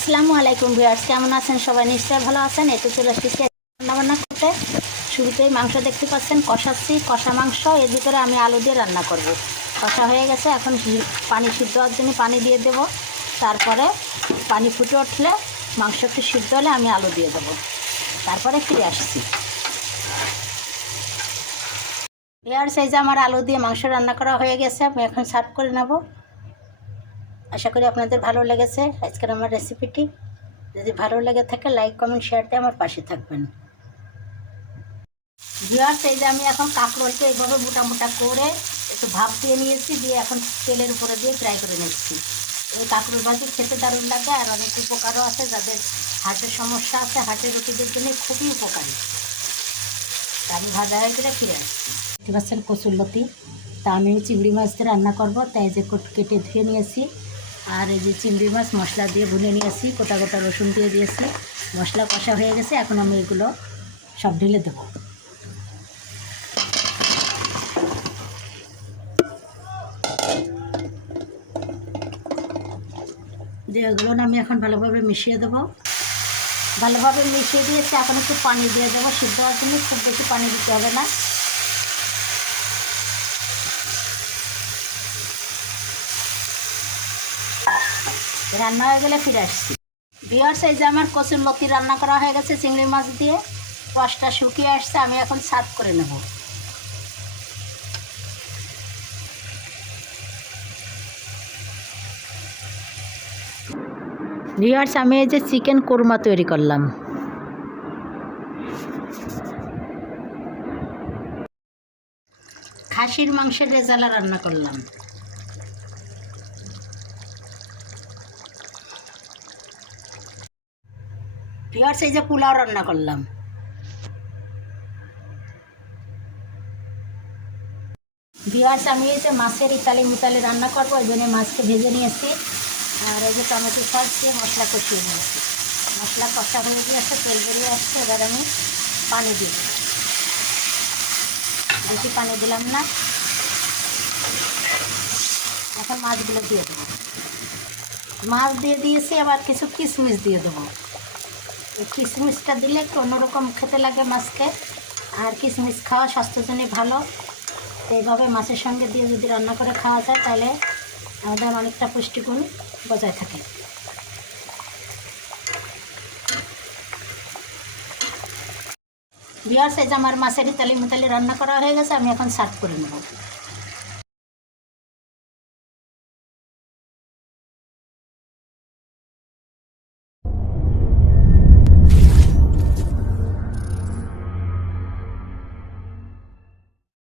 আসসালামু আলাইকুম ভিউয়ার্স, কেমন আছেন সবাই? নিশ্চয়ই ভালো আছেন। এতে চলে এসেছি রান্নাবান্না করতে। শুরুতেই মাংস দেখতে পাচ্ছেন কষাচ্ছি কষা মাংস। এর ভিতরে আমি আলু দিয়ে রান্না করব। কষা হয়ে গেছে, এখন পানি সিদ্ধ হওয়ার জন্য পানি দিয়ে দেব। তারপরে পানি ফুটে উঠলে মাংস একটু সিদ্ধ হলে আমি আলু দিয়ে দেবো। তারপরে ফিরে আসছি। ভিউয়ার্স, এই যে আমার আলু দিয়ে মাংস রান্না করা হয়ে গেছে, আমি এখন সার্ভ করে নেব। আশা করি আপনাদের ভালো লেগেছে আজকের আমার রেসিপিটি যদি ভালো লেগে থাকে লাইক কমেন্ট শেয়ার দিয়ে আমার পাশে থাকবেন। ভিউয়ার্স এই যে আমি এখন কাঁকরোলকে এইভাবে মোটা মোটা করে একটু ভাপ দিয়ে নিয়েছি, দিয়ে এখন তেলের উপরে দিয়ে ফ্রাই করে নিচ্ছি। এই কাঁকরোল ভাজি খেতে দারুণ লাগে আর অনেক উপকারও আছে, যাদের হার্টের সমস্যা আছে হার্টের রোগীদের জন্য খুবই উপকারী। আমি ভাজা হয়ে গেলে ফিরে আসছি। দেখতে পাচ্ছেন কচুরলতি। তা আমি চিংড়ি মাছ দিয়ে রান্না করব, তাই যে কেটে ধুয়ে নিয়েছি। আর এই যে চিংড়ি মাছ মশলা দিয়ে ভুনে নিয়েছি কোটা কোটা রসুন দিয়ে দিয়েছি, মশলা কষা হয়ে গেছে, এখন আমি এগুলো সব ঢেলে দেবো। দিয়ে এগুলো আমি এখন ভালোভাবে মিশিয়ে দেবো। ভালোভাবে মিশিয়ে দিয়েছি, এখন একটু পানি দিয়ে দেবো। সিদ্ধ হওয়ার জন্য খুব বেশি পানি দিতে হবে না। রান্না হয়ে গেলে ফিরে আসছি। বিয়ার্স এই যে আমার কচুর লতি রান্না করা হয়ে গেছে, চিংড়ি মাছ দিয়ে। রসটা শুকিয়ে আসছে, আমি এখন সার্ভ করে নেব। ভিউয়ার্স আমি এই যে চিকেন কোরমা তৈরি করলাম। খাসির মাংসের রেজালা রান্না করলাম। ভিউয়ার্স এই যে পোলাও রান্না করলাম। ভিউয়ার্স, আমি যে মাছের ইতালি মিতালি রান্না করব ওই জন্য মাছকে ভেজে নিয়েছি। আর এই যে টমেটো সস দিয়ে মশলা কষিয়ে নিয়েছি। মশলা কষা হয়ে গিয়েছে, তেল বেরিয়ে আসছে, এবার আমি পানি দিই বেশি পানি দিলাম না। এখন মাছগুলো দিয়ে দেবো। মাছ দিয়ে দিয়েছি, আবার কিছু কিশমিশ দিয়ে দেবো। কিশমিশটা দিলে একটু অন্যরকম খেতে লাগে মাছকে। আর কিশমিশ খাওয়া স্বাস্থ্যের জন্য ভালো। এইভাবে মাছের সঙ্গে দিয়ে যদি রান্না করে খাওয়া যায়, তাহলে আমাদের অনেকটা পুষ্টিগুণ বজায় থাকে। বিয়ার সাইজ আমার মাছের ইতালি মিতালি রান্না করা হয়ে গেছে, আমি এখন সার্ভ করে নেব।